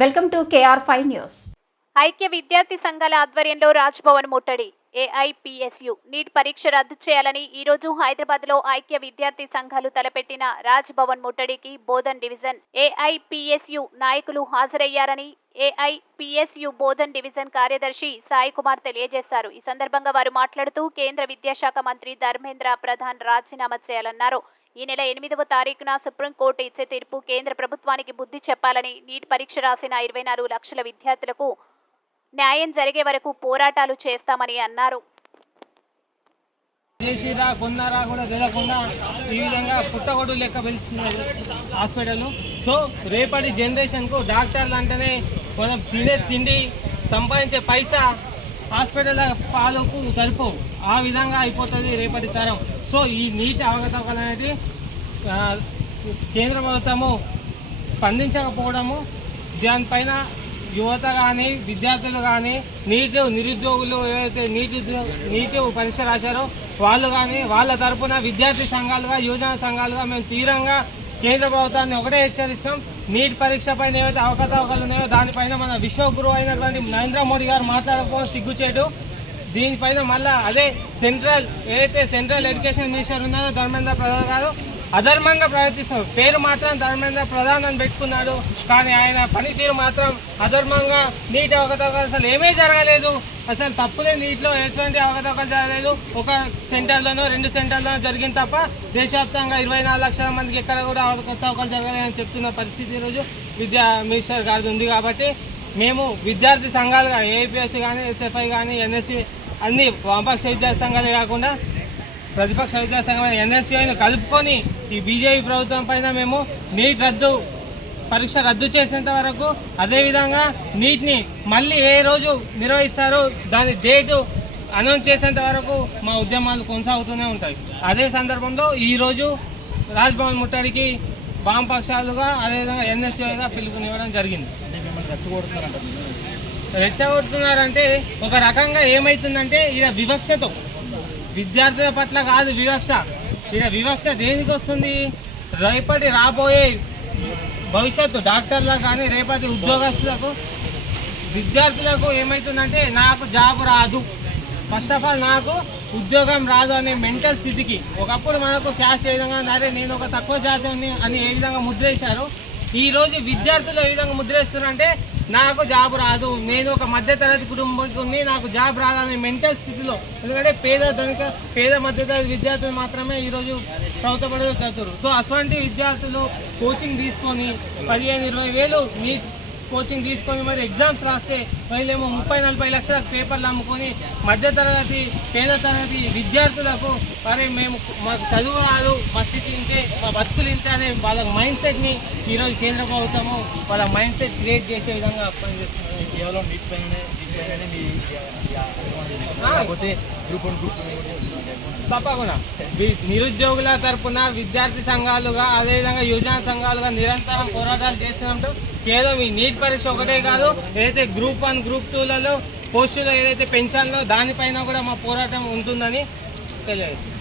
Welcome to KR five news. ఐక్య విద్యార్థి సంఘాల ఆధ్వర్యంలో రాజ్భవన్ ముట్టడి. ఏఐపిఎస్యు నీట్ పరీక్ష రద్దు చేయాలని ఈరోజు హైదరాబాద్లో ఐక్య విద్యార్థి సంఘాలు తలపెట్టిన రాజ్భవన్ ముట్టడికి బోధన్ డివిజన్ ఏఐపిఎస్యు నాయకులు హాజరయ్యారని ఏఐపిఎస్యు బోధన్ డివిజన్ కార్యదర్శి సాయి కుమార్ తెలియజేశారు. ఈ సందర్భంగా వారు మాట్లాడుతూ కేంద్ర విద్యాశాఖ మంత్రి ధర్మేంద్ర ప్రధాన్ రాజీనామా చేయాలన్నారు. ఈ నెల ఎనిమిదవ తారీఖున సుప్రీంకోర్టు ఇచ్చే తీర్పు కేంద్ర ప్రభుత్వానికి బుద్ధి చెప్పాలని నీట్ పరీక్ష రాసిన ఇరవై నాలుగు లక్షల విద్యార్థులకు న్యాయం జరిగే వరకు పోరాటాలు చేస్తామని అన్నారు. చేసిరా కొన్నారా కూడా తెలియకుండా ఈ విధంగా పుట్టగొడు లెక్క పిలుస్తున్నారు హాస్పిటల్. సో రేపటి జనరేషన్కు డాక్టర్లు అంటేనే మనం తినే తిండి సంపాదించే పైసా హాస్పిటల్ పాలకు సరిపోవు. ఆ విధంగా అయిపోతుంది రేపటి తరం. సో ఈ నీటి అవగతవకలు అనేది కేంద్ర ప్రభుత్వము స్పందించకపోవడము దానిపైన యువత కానీ విద్యార్థులు కానీ నీటి నిరుద్యోగులు ఏవైతే నీటి నీటి పరీక్ష రాశారో వాళ్ళు కానీ వాళ్ళ తరపున విద్యార్థి సంఘాలుగా యువజన సంఘాలుగా మేము తీవ్రంగా కేంద్ర ప్రభుత్వాన్ని ఒకటే హెచ్చరిస్తాం. నీట్ పరీక్ష పైన ఏవైతే అవకతవకలు ఉన్నాయో దానిపైన మన విశ్వగురు అయినటువంటి నరేంద్ర మోడీ గారు మాట్లాడకపోవడం సిగ్గుచేటు. దీనిపైన మళ్ళీ అదే సెంట్రల్ ఏదైతే సెంట్రల్ ఎడ్యుకేషన్ మినిస్టర్ ఉన్నారో ధర్మేంద్ర ప్రధాన్ గారు అధర్మంగా ప్రవర్తిస్తారు పేరు మాత్రం ధర్మేంద్ర ప్రధాన్ అని పెట్టుకున్నాడు. కానీ ఆయన పనితీరు మాత్రం అధర్మంగా నీటి అవకతవకలు అసలు ఏమీ జరగలేదు. అసలు తప్పులే నీటిలో ఎటువంటి అవకతవకలు జరగలేదు. ఒక సెంటర్లోనో రెండు సెంటర్లోనో జరిగింది తప్ప దేశవ్యాప్తంగా ఇరవై నాలుగు లక్షల మందికి ఎక్కడ కూడా అవకతవకలు జరగలేదని చెప్తున్న పరిస్థితి ఈరోజు విద్యా మినిస్టర్ గారిది ఉంది కాబట్టి మేము విద్యార్థి సంఘాలుగా ఏపీఎస్సీ కానీ ఎస్ఎఫ్ఐ కానీ ఎన్ఎస్సి అన్ని వామపక్ష విద్యార్థి సంఘాలే కాకుండా ప్రతిపక్ష విద్యా సంఘం ఎన్ఎస్సీని కలుపుకొని ఈ బీజేపీ ప్రభుత్వం పైన మేము నీట్ రద్దు పరీక్ష రద్దు చేసేంత వరకు అదేవిధంగా నీట్ని మళ్ళీ ఏ రోజు నిర్వహిస్తారో దాని డేటు అనౌన్స్ చేసేంత వరకు మా ఉద్యమాలు కొనసాగుతూనే ఉంటాయి. అదే సందర్భంలో ఈరోజు రాజ్భవన్ ముట్టడికి వామపక్షాలుగా అదేవిధంగా ఎన్ఎస్సీగా పిలుపునివ్వడం జరిగింది. రెచ్చగొడుతున్నారంటే. ఒక రకంగా ఏమవుతుందంటే ఇది వివక్షతో. విద్యార్థుల పట్ల కాదు వివక్ష. ఇక వివక్ష దేనికి వస్తుంది? రేపటి రాబోయే భవిష్యత్తు డాక్టర్లకు కానీ రేపటి ఉద్యోగస్తులకు విద్యార్థులకు ఏమవుతుందంటే నాకు జాబ్ రాదు. ఫస్ట్ ఆఫ్ ఆల్ నాకు ఉద్యోగం రాదు అనే మెంటల్ స్థితికి. ఒకప్పుడు మనకు క్యాష్ ఏ విధంగా అరే నేను ఒక తక్కువ జాతి అని ఏ విధంగా ముద్రేశారు ఈరోజు విద్యార్థులు ఏ విధంగా ముద్రేస్తున్నారంటే నాకు జాబ్ రాదు నేను ఒక మధ్యతరగతి కుటుంబానికి నాకు జాబ్ రాదనే మెంటల్ స్థితిలో ఎందుకంటే పేద ధనిక పేద మధ్యతరగతి విద్యార్థులు మాత్రమే ఈరోజు ప్రభుత్వ పనులు చదువుతారు సో అటువంటి విద్యార్థులు కోచింగ్ తీసుకొని పదిహేను ఇరవై వేలు మీ కోచింగ్ తీసుకొని మరి ఎగ్జామ్స్ రాస్తే వీళ్ళేమో ముప్పై నలభై లక్షల పేపర్లు అమ్ముకొని మధ్యతరగతి పేద తరగతి విద్యార్థులకు మరి మేము మాకు చదువు రాదు మా స్థితి ఇంతే మా బతుకులు ఇంతే అనే వాళ్ళ మైండ్ సెట్ని ఈరోజు కేంద్ర ప్రభుత్వము వాళ్ళ మైండ్ సెట్ క్రియేట్ చేసే విధంగా పనిచేస్తున్నారు కేవలం నీట్ తప్పకుండా. నిరుద్యోగుల తరపున విద్యార్థి సంఘాలుగా అదేవిధంగా యువజన సంఘాలుగా నిరంతరం పోరాటాలు చేస్తున్నట్టు కేవలం ఈ నీట్ పరీక్ష ఒకటే కాదు ఏదైతే గ్రూప్ వన్ గ్రూప్ టూలలో పోస్టులు ఏదైతే పెంచాలో దానిపైన కూడా మా పోరాటం ఉంటుందని తెలియదు